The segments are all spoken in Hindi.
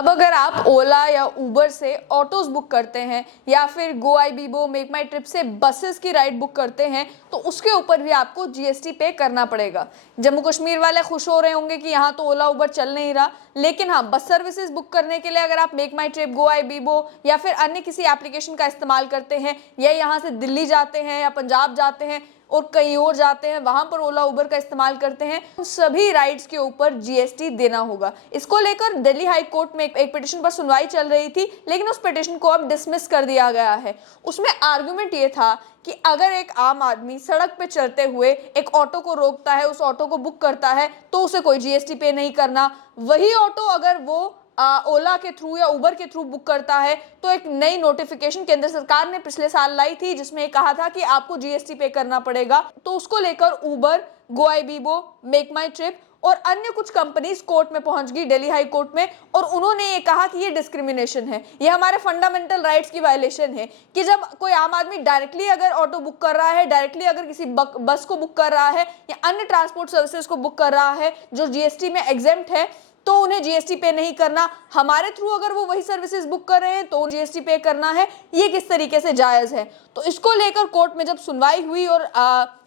अब अगर आप ओला या उबर से ऑटोज बुक करते हैं या फिर गो आई बीबो, मेक माई ट्रिप से बसेस की राइड बुक करते हैं तो उसके ऊपर भी आपको जीएसटी पे करना पड़ेगा। जम्मू कश्मीर वाले खुश हो रहे होंगे कि यहाँ तो ओला उबर चल नहीं रहा, लेकिन हाँ, बस सर्विसेज बुक करने के लिए अगर आप मेक माई ट्रिप, गो आई बीबो या फिर अन्य किसी एप्लीकेशन का इस्तेमाल करते हैं या यहाँ से दिल्ली जाते हैं या पंजाब जाते हैं और कहीं और जाते हैं, वहां पर ओला उबर का इस्तेमाल करते हैं, उन सभी राइड्स के ऊपर जीएसटी देना होगा। इसको लेकर दिल्ली हाई कोर्ट में एक पिटीशन पर सुनवाई चल रही थी, लेकिन उस पिटीशन को अब डिसमिस कर दिया गया है। उसमें आर्गुमेंट ये था कि अगर एक आम आदमी सड़क पे चलते हुए एक ऑटो को रोकता है, उस ऑटो को बुक करता है, तो उसे कोई जीएसटी पे नहीं करना। वही ऑटो अगर वो ओला के थ्रू या उबर के थ्रू बुक करता है तो एक नई नोटिफिकेशन केंद्र सरकार ने पिछले साल लाई थी, जिसमें कहा था कि आपको जीएसटी पे करना पड़ेगा। तो उसको लेकर उबर, गो आई बीबो, मेक माई ट्रिप और अन्य कुछ कंपनीज कोर्ट में पहुंच गई, दिल्ली हाई कोर्ट में, और उन्होंने ये कहा कि ये डिस्क्रिमिनेशन है, ये हमारे फंडामेंटल राइट्स की वायलेशन है कि जब कोई आम आदमी डायरेक्टली अगर ऑटो बुक कर रहा है, डायरेक्टली अगर किसी बस को बुक कर रहा है या अन्य ट्रांसपोर्ट सर्विसेज को बुक कर रहा है जो जीएसटी में एग्जेम्प्ट है, तो उन्हें जीएसटी पे नहीं करना। हमारे थ्रू अगर वो वही सर्विसेज बुक कर रहे हैं तो जीएसटी पे करना है, ये किस तरीके से जायज है। तो इसको लेकर कोर्ट में जब सुनवाई हुई और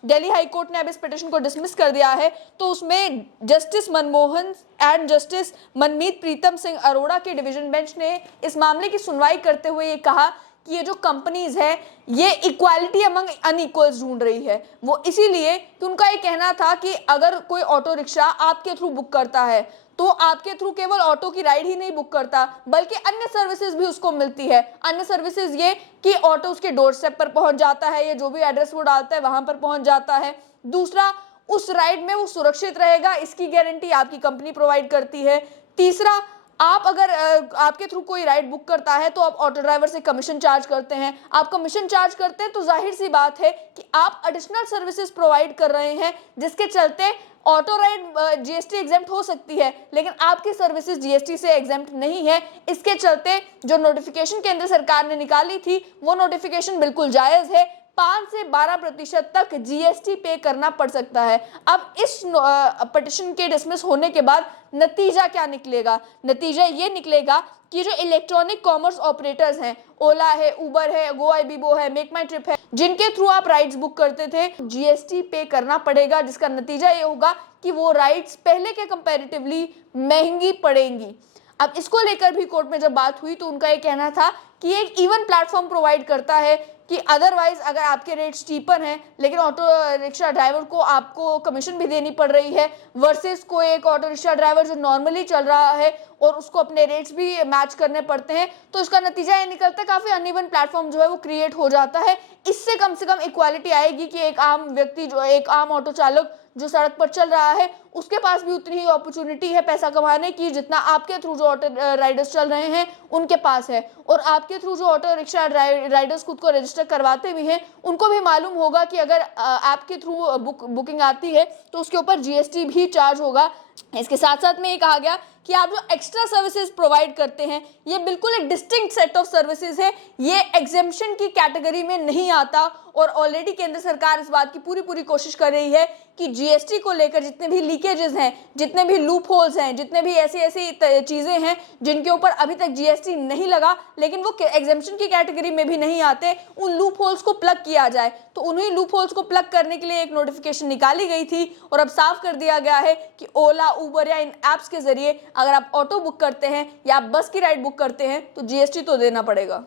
दिल्ली हाई कोर्ट ने अब इस पिटीशन को डिसमिस कर दिया है, तो उसमें जस्टिस मनमोहन एंड जस्टिस मनमीत प्रीतम सिंह अरोड़ा के डिवीजन बेंच ने इस मामले की सुनवाई करते हुए ये कहा कि ये जो कंपनीज है ये इक्वालिटी अमंग अनइक्वल्स ढूंढ रही है। वो इसीलिए कि उनका ये कहना था कि अगर कोई ऑटो रिक्शा आपके थ्रू बुक करता है तो आपके थ्रू केवल ऑटो की राइड ही नहीं बुक करता, बल्कि अन्य सर्विसेज भी उसको मिलती है। अन्य सर्विसेज ये कि ऑटो उसके डोर स्टेप पर पहुंच जाता है या जो भी एड्रेस वो डालता है वहां पर पहुंच जाता है। दूसरा, उस राइड में वो सुरक्षित रहेगा, इसकी गारंटी आपकी कंपनी प्रोवाइड करती है। तीसरा, आप अगर आपके थ्रू कोई राइड बुक करता है तो आप ऑटो ड्राइवर से कमीशन चार्ज करते हैं। आप कमीशन चार्ज करते हैं तो जाहिर सी बात है कि आप एडिशनल सर्विसेज प्रोवाइड कर रहे हैं, जिसके चलते ऑटो राइड जीएसटी एग्जेम्प्ट हो सकती है, लेकिन आपकी सर्विसेज जीएसटी से एग्जेम्प्ट नहीं है। इसके चलते जो नोटिफिकेशन केंद्र सरकार ने निकाली थी वो नोटिफिकेशन बिल्कुल जायज है। 5 से 12% तक जीएसटी पे करना पड़ सकता है। अब इस पिटीशन के डिसमिस होने के बाद नतीजा क्या निकलेगा? नतीजा ये निकलेगा कि जो इलेक्ट्रॉनिक कॉमर्स ऑपरेटर्स हैं, ओला है, उबर है, गो आई बीबो है, मेक माई ट्रिप है, जिनके थ्रू आप राइड्स बुक करते थे, जीएसटी पे करना पड़ेगा, जिसका नतीजा ये होगा कि वो राइड्स पहले के कंपैरेटिवली महंगी पड़ेंगी। अब इसको लेकर भी कोर्ट में जब बात हुई तो उनका ये कहना था कि एक इवन प्लेटफॉर्म प्रोवाइड करता है कि अदरवाइज अगर आपके रेट्स चीपर हैं लेकिन ऑटो रिक्शा ड्राइवर को आपको कमीशन भी देनी पड़ रही है, वर्सेस कोई एक ऑटो रिक्शा ड्राइवर जो नॉर्मली चल रहा है और उसको अपने रेट्स भी मैच करने पड़ते हैं, तो इसका नतीजा ये निकलता है काफ़ी अनइवन प्लेटफॉर्म जो है वो क्रिएट हो जाता है। इससे कम से कम इक्वालिटी आएगी कि एक आम व्यक्ति, जो एक आम ऑटो चालक जो सड़क पर चल रहा है, उसके पास भी उतनी ही अपॉर्चुनिटी है पैसा कमाने की जितना आपके थ्रू जो ऑटो राइडर्स चल रहे हैं उनके पास है। और आपके थ्रू जो ऑटो रिक्शा राइडर्स खुद को रजिस्टर करवाते भी हैं, उनको भी मालूम होगा कि अगर आपके थ्रू बुकिंग आती है तो उसके ऊपर जीएसटी भी चार्ज होगा। इसके साथ साथ में ये कहा गया कि आप जो एक्स्ट्रा सर्विसेज प्रोवाइड करते हैं ये बिल्कुल एक डिस्टिंक्ट सेट ऑफ सर्विसेज है, ये एग्जेम्पशन की कैटेगरी में नहीं आता। और ऑलरेडी केंद्र सरकार इस बात की पूरी कोशिश कर रही है कि जीएसटी को लेकर जितने भी लीकेजेस हैं, जितने भी लूप होल्स हैं, जितने भी ऐसी चीज़ें हैं जिनके ऊपर अभी तक जीएसटी नहीं लगा लेकिन वो एग्जेम्पशन की कैटेगरी में भी नहीं आते, उन लूप होल्स को प्लग किया जाए। तो उन्हीं लूप होल्स को प्लग करने के लिए एक नोटिफिकेशन निकाली गई थी और अब साफ कर दिया गया है कि ओला, उबर या इन ऐप्स के जरिए अगर आप ऑटो बुक करते हैं या आप बस की राइड बुक करते हैं तो जीएसटी तो देना पड़ेगा।